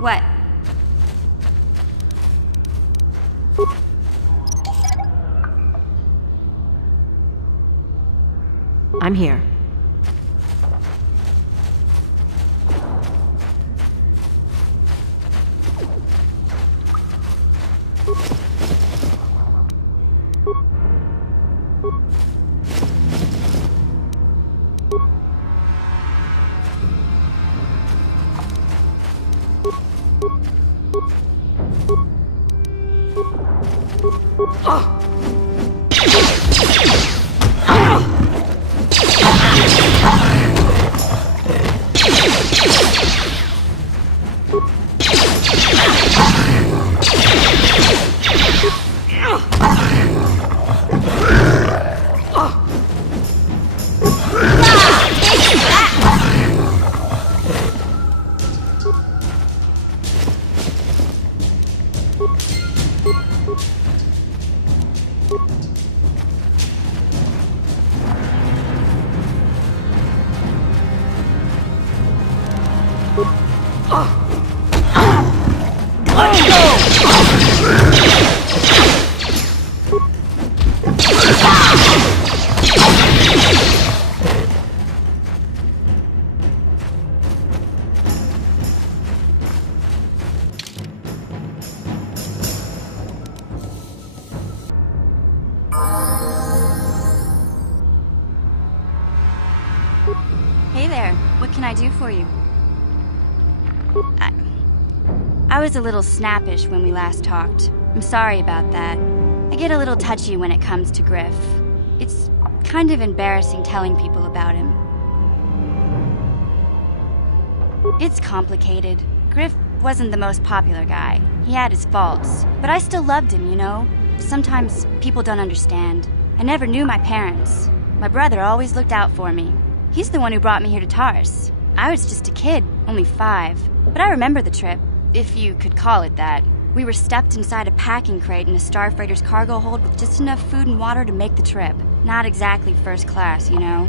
What? I'm here. Hey there, what can I do for you? I was a little snappish when we last talked. I'm sorry about that. I get a little touchy when it comes to Griff. It's kind of embarrassing telling people about him. It's complicated. Griff wasn't the most popular guy. He had his faults, but I still loved him, you know? Sometimes people don't understand. I never knew my parents. My brother always looked out for me. He's the one who brought me here to Tars. I was just a kid, only 5. But I remember the trip, if you could call it that. We were stuffed inside a packing crate in a starfreighter's cargo hold with just enough food and water to make the trip. Not exactly first class, you know?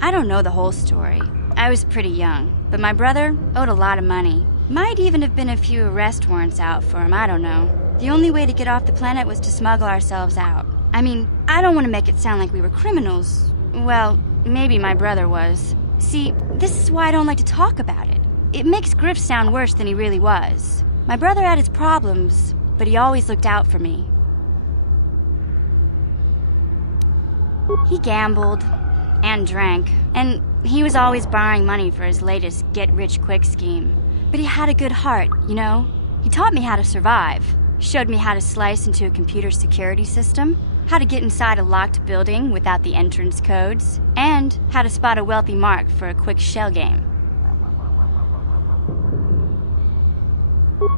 I don't know the whole story. I was pretty young, but my brother owed a lot of money. Might even have been a few arrest warrants out for him, I don't know. The only way to get off the planet was to smuggle ourselves out. I mean, I don't want to make it sound like we were criminals. Well, maybe my brother was. See, this is why I don't like to talk about it. It makes Griff sound worse than he really was. My brother had his problems, but he always looked out for me. He gambled and drank, and he was always borrowing money for his latest get-rich-quick scheme. But he had a good heart, you know? He taught me how to survive. Showed me how to slice into a computer security system, how to get inside a locked building without the entrance codes, and how to spot a wealthy mark for a quick shell game.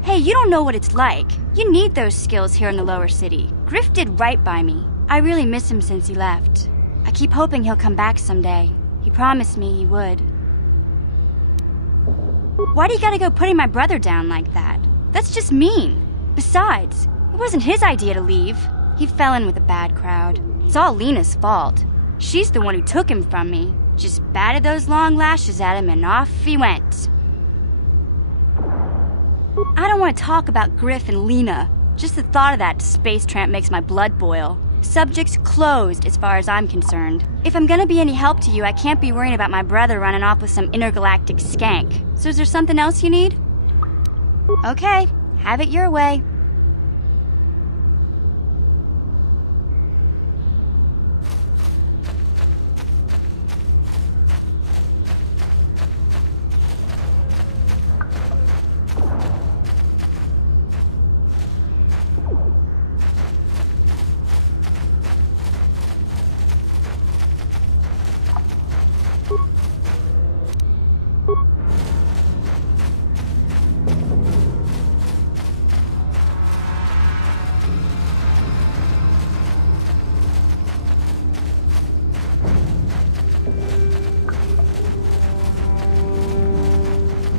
Hey, you don't know what it's like. You need those skills here in the lower city. Griff did right by me. I really miss him since he left. I keep hoping he'll come back someday. He promised me he would. Why do you gotta go putting my brother down like that? That's just mean. Besides, it wasn't his idea to leave. He fell in with a bad crowd. It's all Lena's fault. She's the one who took him from me. Just batted those long lashes at him and off he went. I don't want to talk about Griff and Lena. Just the thought of that space tramp makes my blood boil. Subject closed as far as I'm concerned. If I'm gonna be any help to you, I can't be worrying about my brother running off with some intergalactic skank. So is there something else you need? Okay. Have it your way.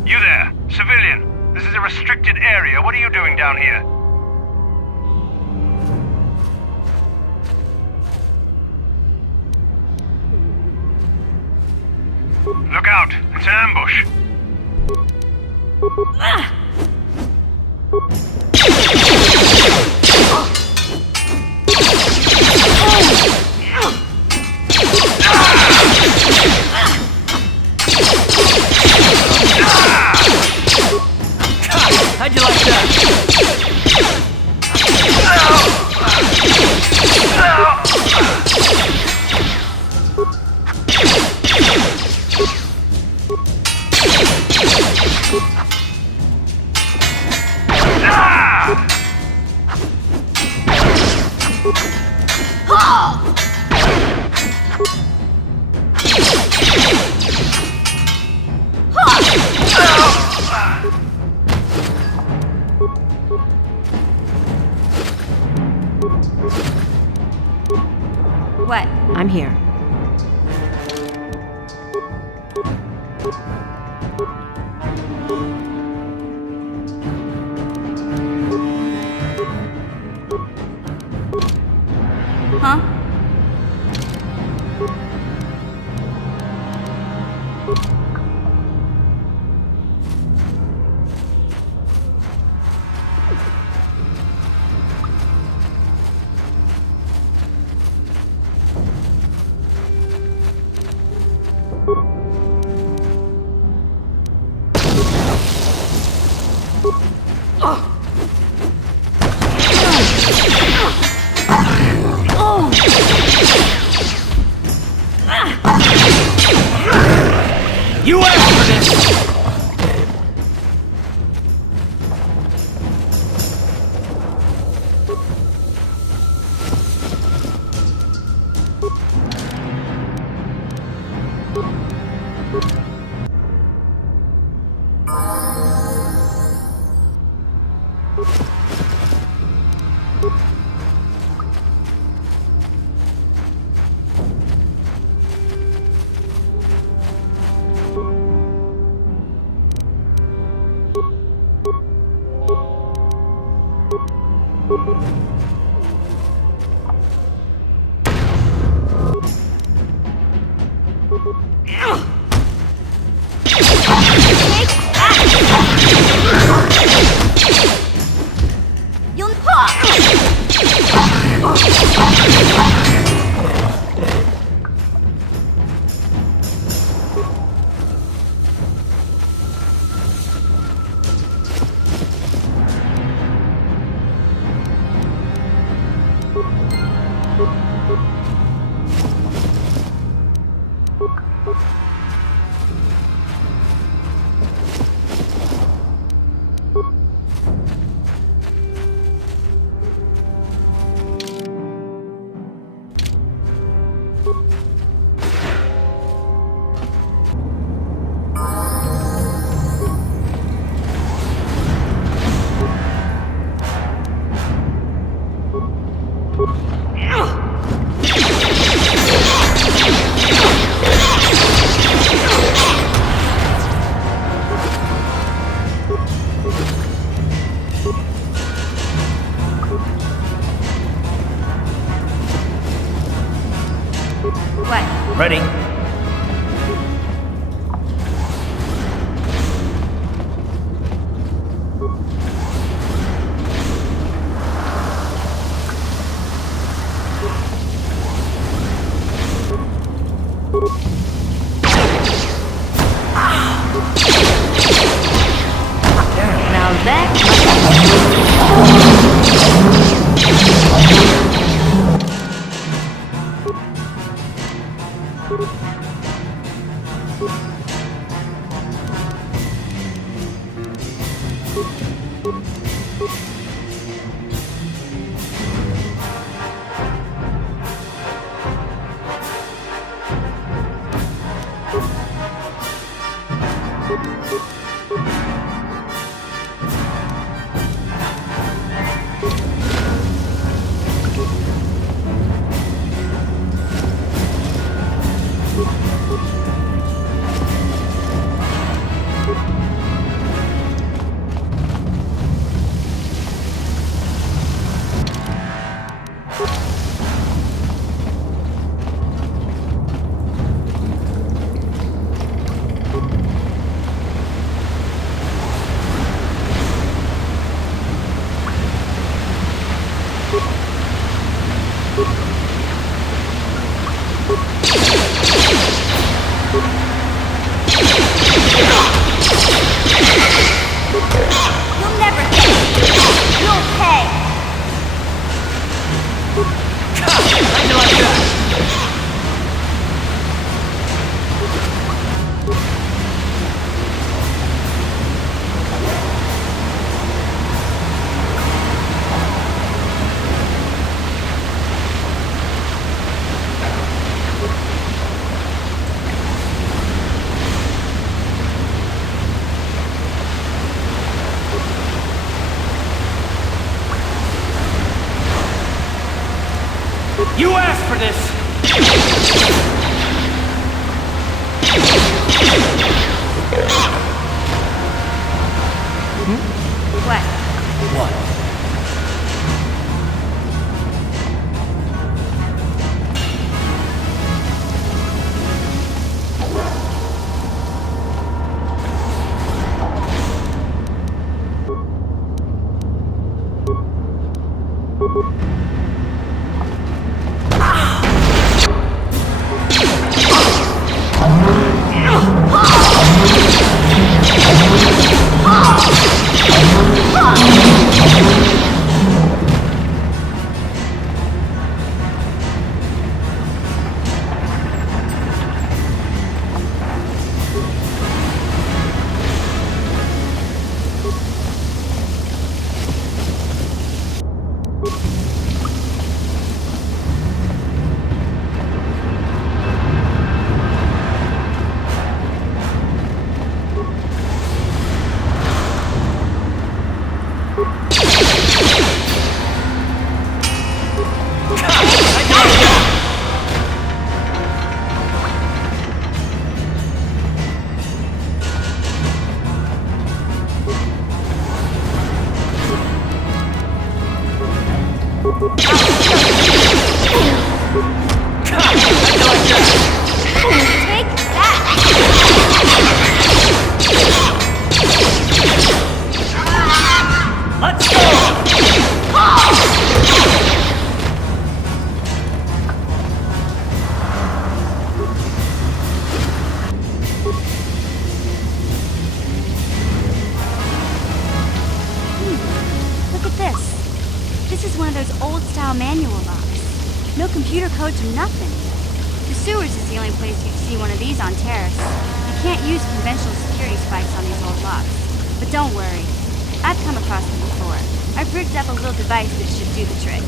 You there, civilian. This is a restricted area. What are you doing down here? Look out! It's an ambush! How'd you like that? What? I'm here. Huh? You asked for this! What? Ready? Now that... You asked for this! What? What? Manual locks. No computer codes or nothing. The sewers is the only place you'd see one of these on Terrace. You can't use conventional security spikes on these old locks. But don't worry. I've come across them before. I've rigged up a little device that should do the trick.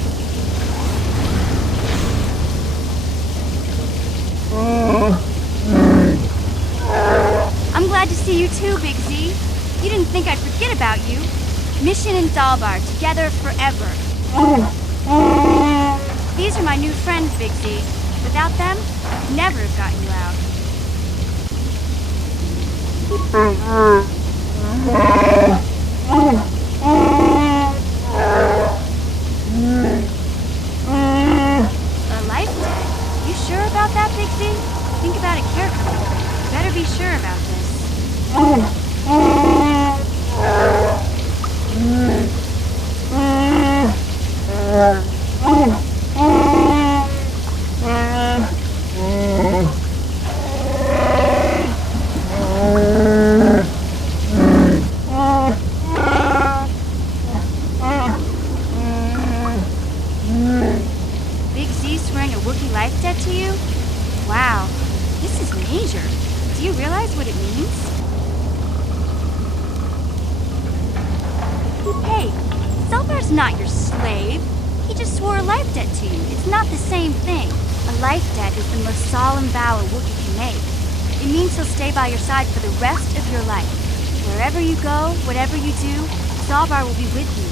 I'm glad to see you too, Big Z. You didn't think I'd forget about you. Mission in Zaalbar, together forever. These are my new friends, Big Z. Without them, I'd never have got you out. A life debt? You sure about that, Big Z? Think about it carefully. You better be sure about this. Big Z swearing a Wookiee life debt to you? Wow, this is major. Do you realize what it means? Hey, Zaalbar's not your slave. He just swore a life debt to you. It's not the same thing. A life debt is the most solemn vow a Wookiee can make. It means he'll stay by your side for the rest of your life. Wherever you go, whatever you do, Zaalbar will be with you.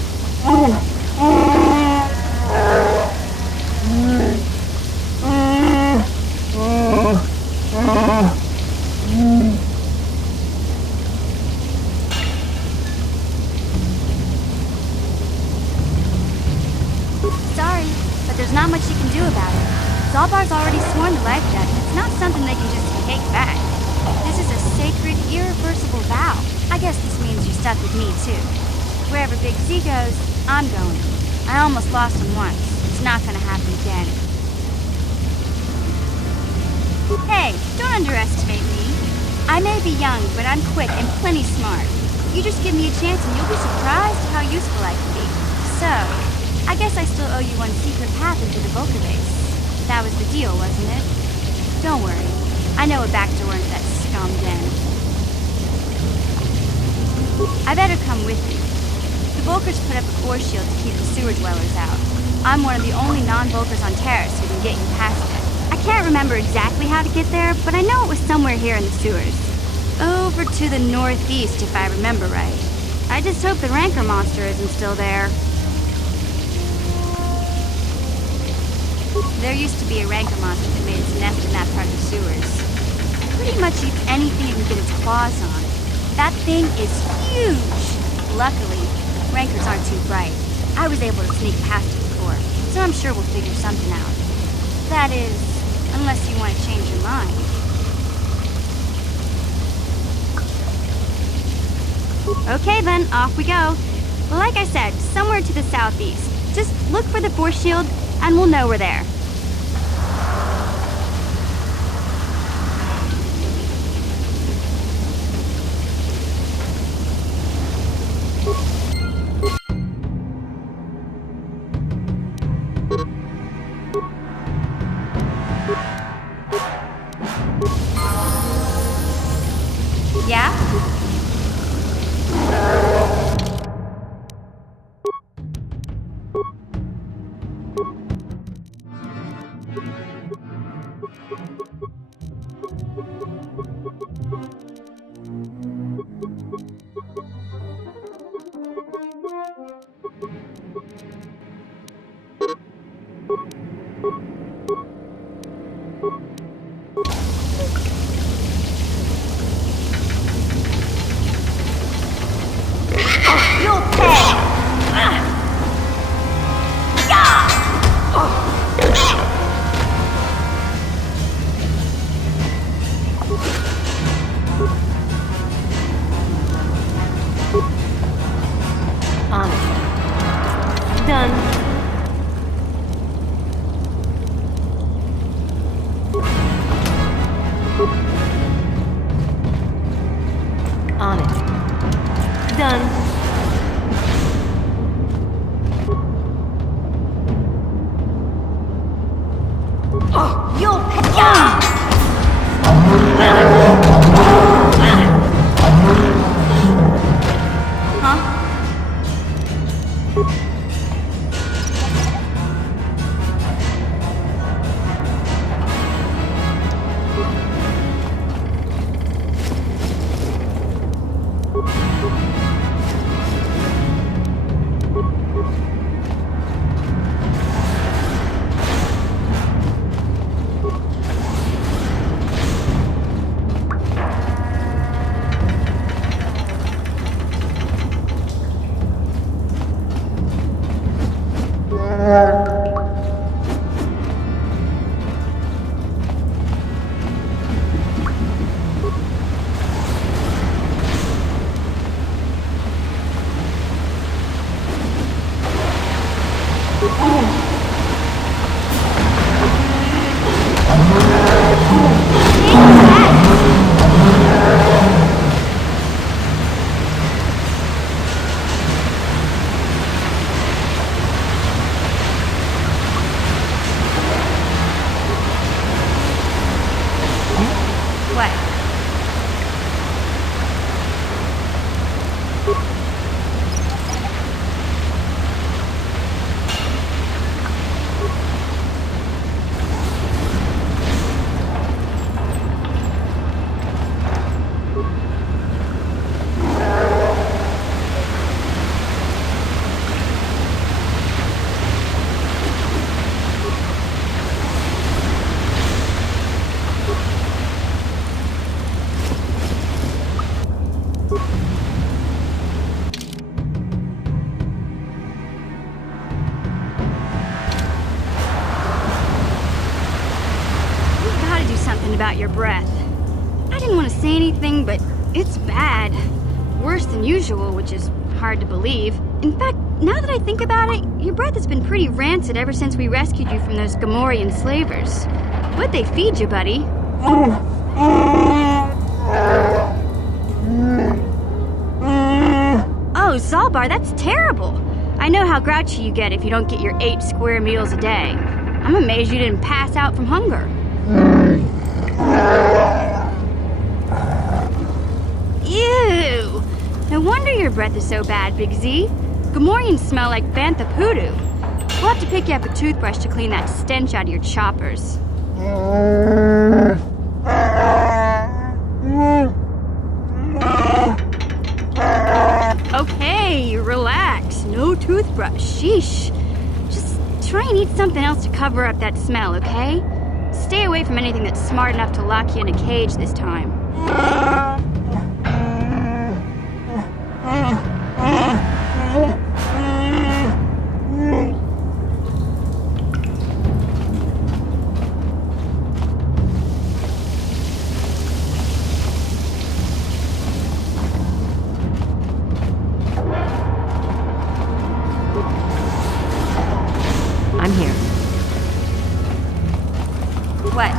Sorry, but there's not much you can do about it. Zaalbar's already sworn the life debt. It's not something they can just take back. This is a sacred, irreversible vow. I guess this means you're stuck with me, too. Wherever Big Z goes, I'm going. I almost lost him once. It's not gonna happen again. Hey, don't underestimate me. I may be young, but I'm quick and plenty smart. You just give me a chance and you'll be surprised how useful I can be. So, I guess I still owe you one secret path into the Vulcan base. That was the deal, wasn't it? Don't worry. I know a back door into that scum den. I better come with you. The Vulkars put up a force shield to keep the sewer dwellers out. I'm one of the only non-Vulkars on Terrace who can get you past it. I can't remember exactly how to get there, but I know it was somewhere here in the sewers. Over to the northeast, if I remember right. I just hope the Rancor monster isn't still there. There used to be a rancor monster that made its nest in that part of the sewers. Pretty much eats anything it can get its claws on. That thing is huge! Luckily, rancors aren't too bright. I was able to sneak past it before, so I'm sure we'll figure something out. That is, unless you want to change your mind. Okay then, off we go. Like I said, somewhere to the southeast. Just look for the force shield, and we'll know we're there. Yeah? About your breath. I didn't want to say anything, but it's bad. Worse than usual, which is hard to believe. In fact, now that I think about it, your breath has been pretty rancid ever since we rescued you from those Gamorrean slavers. What'd they feed you, buddy? Oh, Zaalbar, that's terrible. I know how grouchy you get if you don't get your 8 square meals a day. I'm amazed you didn't pass out from hunger. Ew! No wonder your breath is so bad, Big Z. Gamorreans smell like bantha poodoo. We'll have to pick you up a toothbrush to clean that stench out of your choppers. Okay, relax. No toothbrush. Sheesh. Just Try and eat something else to cover up that smell, okay? Stay away from anything that's smart enough to lock you in a cage this time. I'm here. What?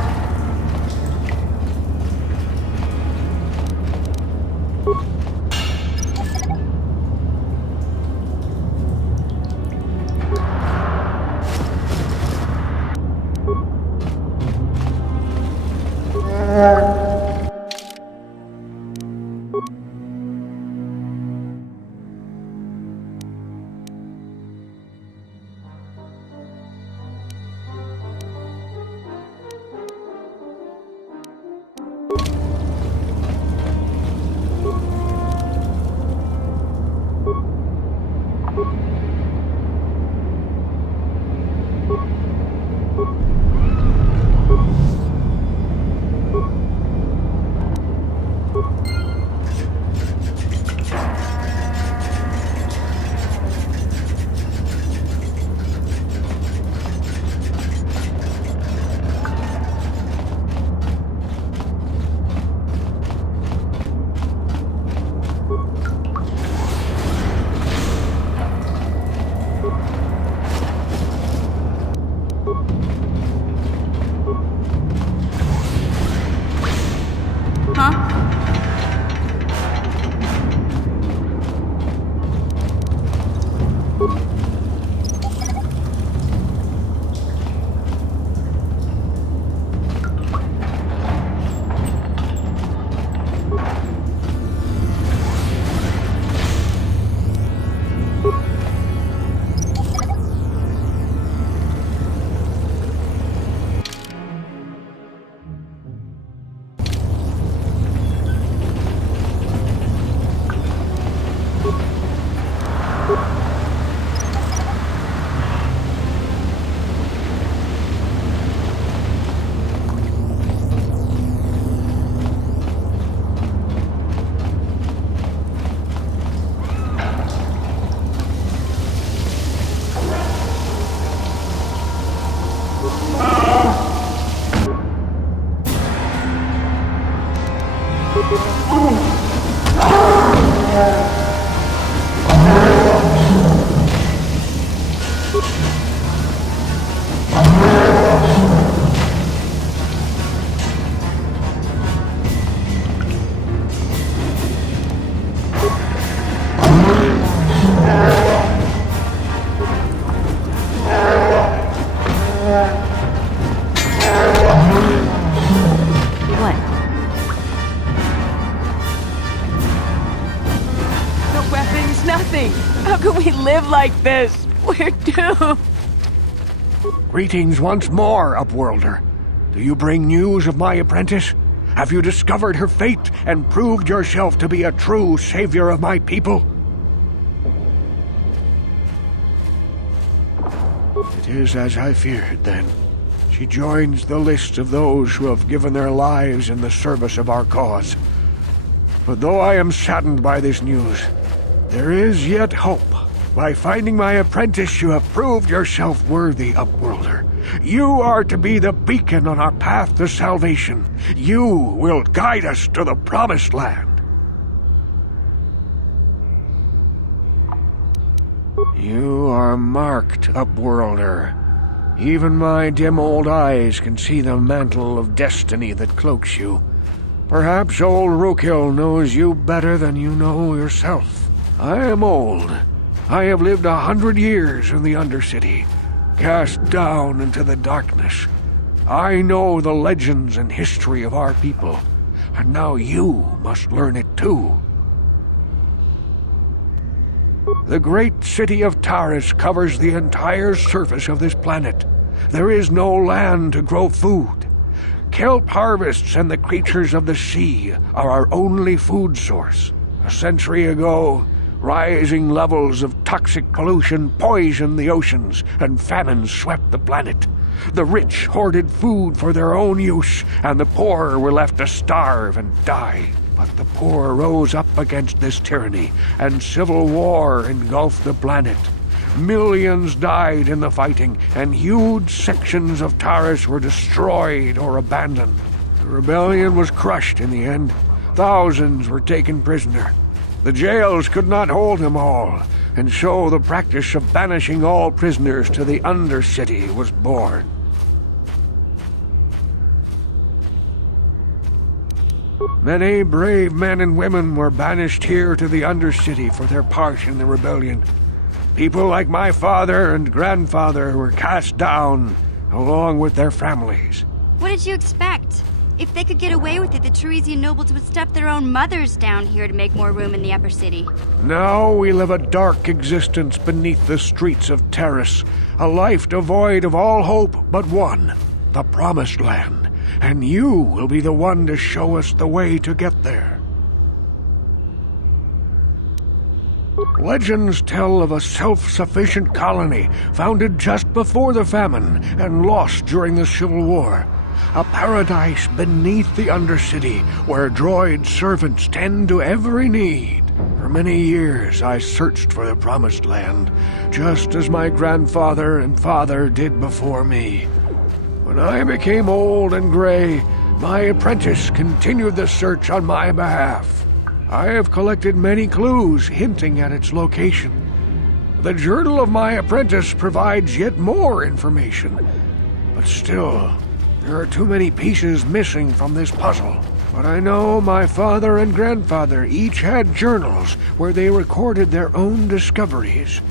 Huh? How can we live like this? We're doomed. Greetings once more, Upworlder. Do you bring news of my apprentice? Have you discovered her fate and proved yourself to be a true savior of my people? It is as I feared, then. She joins the list of those who have given their lives in the service of our cause. But though I am saddened by this news, there is yet hope. By finding my apprentice, you have proved yourself worthy, Upworlder. You are to be the beacon on our path to salvation. You will guide us to the promised land. You are marked, Upworlder. Even my dim old eyes can see the mantle of destiny that cloaks you. Perhaps old Rukil knows you better than you know yourself. I am old. I have lived 100 years in the undercity, cast down into the darkness. I know the legends and history of our people, and now you must learn it too. The great city of Taris covers the entire surface of this planet. There is no land to grow food. Kelp harvests and the creatures of the sea are our only food source. A century ago, Rising levels of toxic pollution poisoned the oceans, and famine swept the planet. The rich hoarded food for their own use, and the poor were left to starve and die. But the poor rose up against this tyranny, and civil war engulfed the planet. Millions died in the fighting, and huge sections of Taris were destroyed or abandoned. The rebellion was crushed in the end. Thousands were taken prisoner. The jails could not hold them all, and so the practice of banishing all prisoners to the undercity was born. Many brave men and women were banished here to the undercity for their part in the rebellion. People like my father and grandfather were cast down, along with their families. What did you expect? If they could get away with it, the Teresian nobles would step their own mothers down here to make more room in the upper city. Now we live a dark existence beneath the streets of Taris, a life devoid of all hope but one, the Promised Land. And you will be the one to show us the way to get there. Legends tell of a self-sufficient colony founded just before the famine and lost during the Civil War. A paradise beneath the Undercity where droid servants tend to every need. For many years I searched for the Promised Land, just as my grandfather and father did before me. When I became old and gray, my apprentice continued the search on my behalf. I have collected many clues hinting at its location. The journal of my apprentice provides yet more information, but still, there are too many pieces missing from this puzzle. But I know my father and grandfather each had journals where they recorded their own discoveries.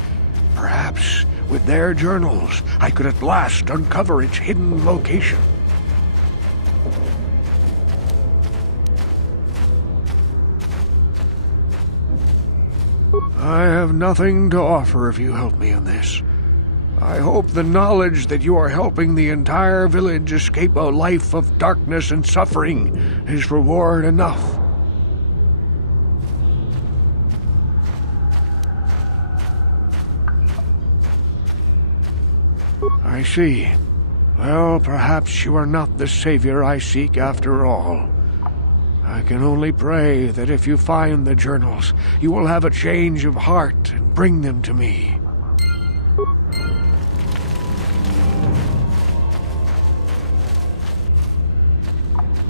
Perhaps with their journals, I could at last uncover its hidden location. I have nothing to offer if you help me in this. I hope the knowledge that you are helping the entire village escape a life of darkness and suffering is reward enough. I see. Well, perhaps you are not the savior I seek after all. I can only pray that if you find the journals, you will have a change of heart and bring them to me.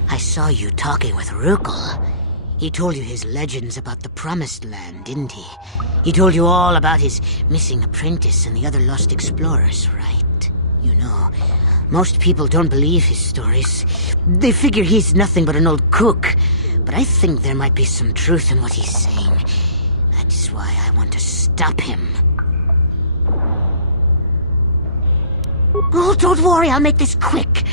I saw you talking with Rukil. He told you his legends about the Promised Land, didn't he? He told you all about his missing apprentice and the other lost explorers, right? You know, most people don't believe his stories. They figure he's nothing but an old cook. But I think there might be some truth in what he's saying. That is why I want to stop him. Oh, don't worry, I'll make this quick.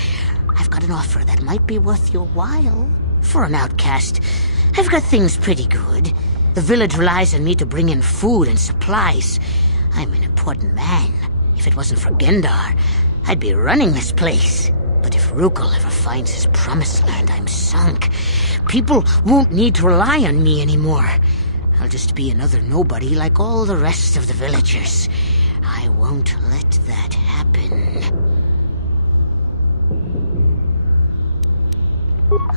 I've got an offer that might be worth your while. For an outcast, I've got things pretty good. The village relies on me to bring in food and supplies. I'm an important man. If it wasn't for Gendar, I'd be running this place. But if Rukil ever finds his Promised Land, I'm sunk. People won't need to rely on me anymore. I'll just be another nobody like all the rest of the villagers. I won't let that happen.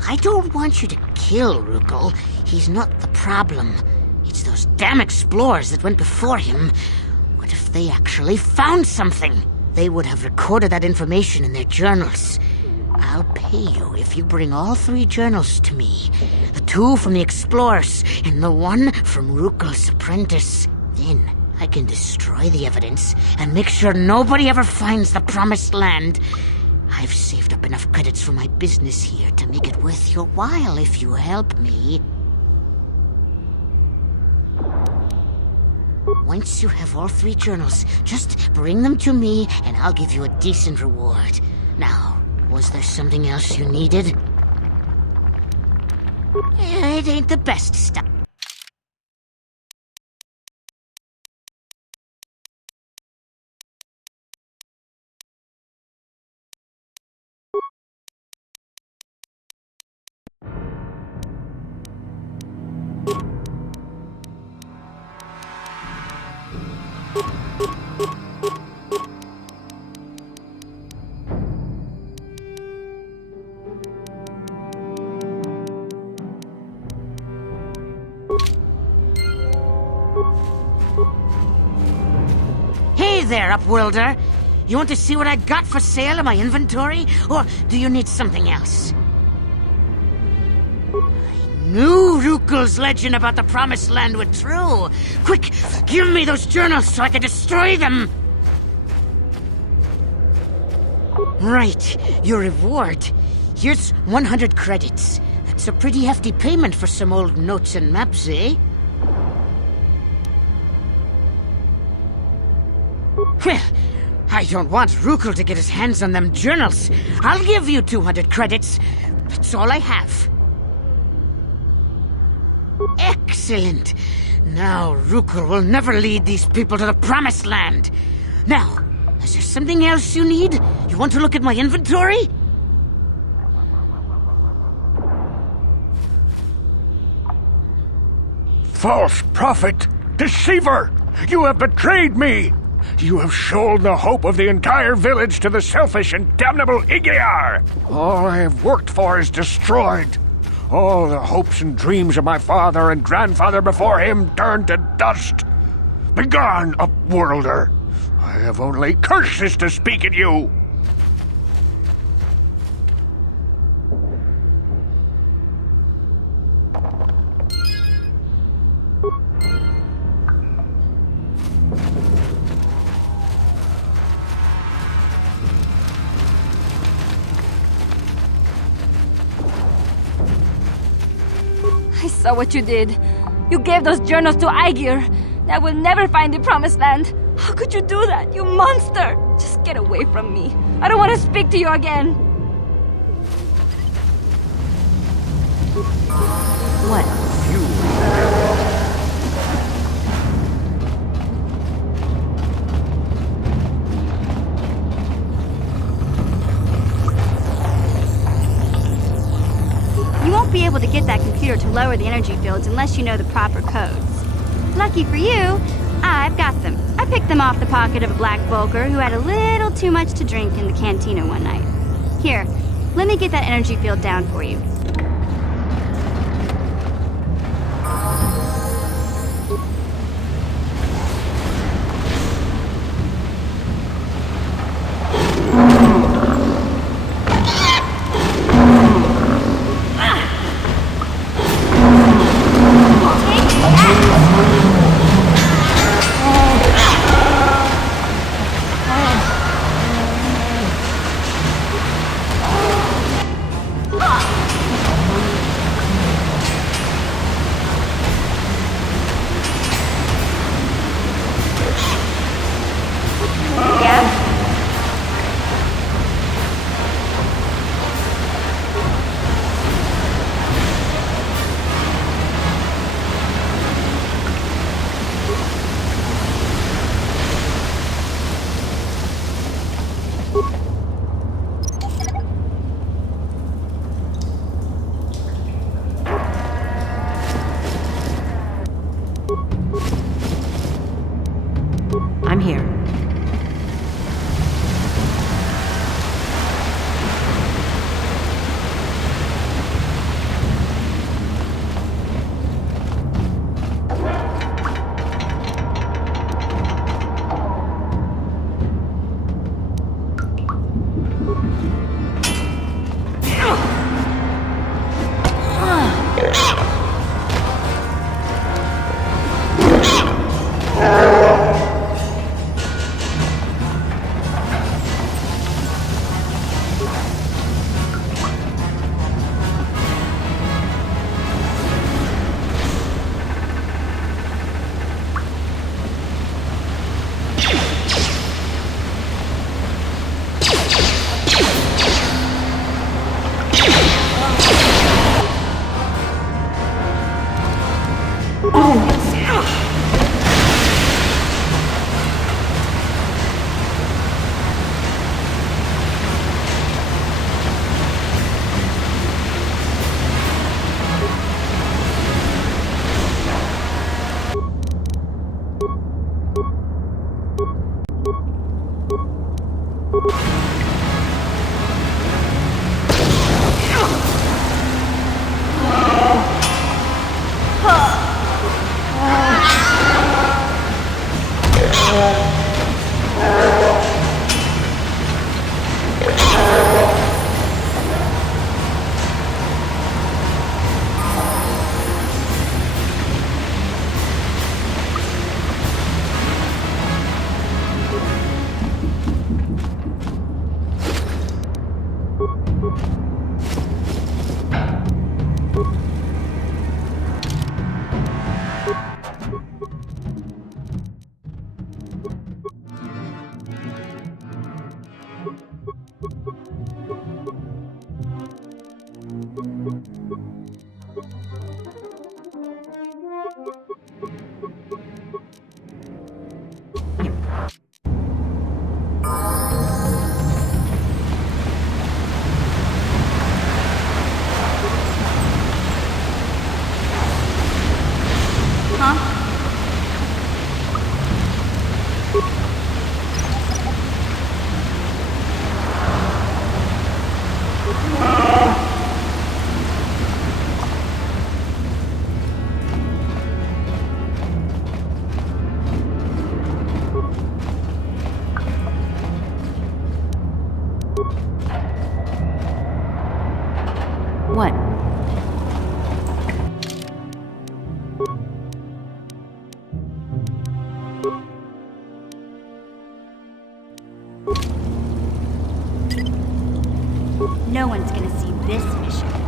I don't want you to kill Rukil. He's not the problem. It's those damn explorers that went before him. What if they actually found something? They would have recorded that information in their journals. I'll pay you if you bring all 3 journals to me. The 2 from the explorers and the 1 from Rukil's apprentice. Then I can destroy the evidence and make sure nobody ever finds the Promised Land. I've saved up enough credits for my business here to make it worth your while if you help me. Once you have all 3 journals, just bring them to me and I'll give you a decent reward. Now, was there something else you needed? It ain't the best stuff. Hey there, Upworlder! You want to see what I got for sale in my inventory? Or do you need something else? I knew Rukil's legend about the Promised Land was true! Quick, give me those journals so I can destroy them! Right, your reward. Here's 100 credits. That's a pretty hefty payment for some old notes and maps, eh? Well, I don't want Rukil to get his hands on them journals. I'll give you 200 credits. That's all I have. Excellent. Now Rukil will never lead these people to the Promised Land. Now, is there something else you need? You want to look at my inventory? False prophet! Deceiver! You have betrayed me! You have sold the hope of the entire village to the selfish and damnable Igear! All I have worked for is destroyed. All the hopes and dreams of my father and grandfather before him turned to dust. Begone, Upworlder! I have only curses to speak at you! I saw what you did. You gave those journals to Igear. I will never find the Promised Land. How could you do that, you monster? Just get away from me. I don't want to speak to you again. What? You won't be able to get that computer to lower the energy fields unless you know the proper codes. Lucky for you, I've got them. I picked them off the pocket of a black Volker who had a little too much to drink in the cantina one night. Here, let me get that energy field down for you. I'm here. No one's gonna see this mission.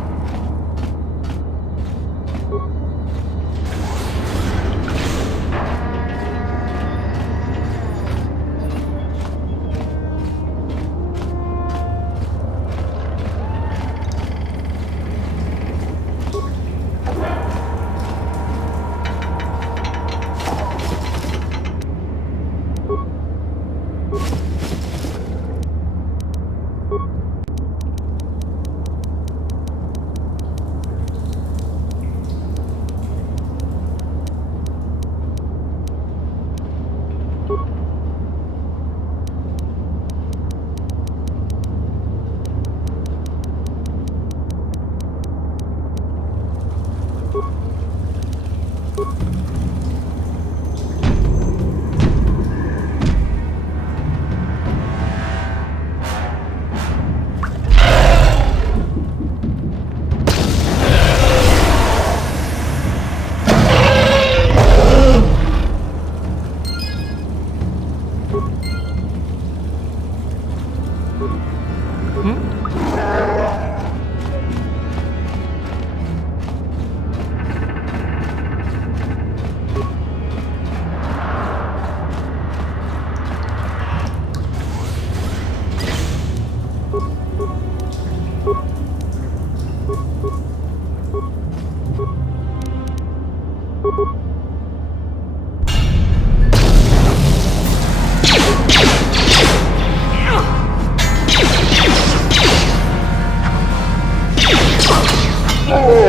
Oh!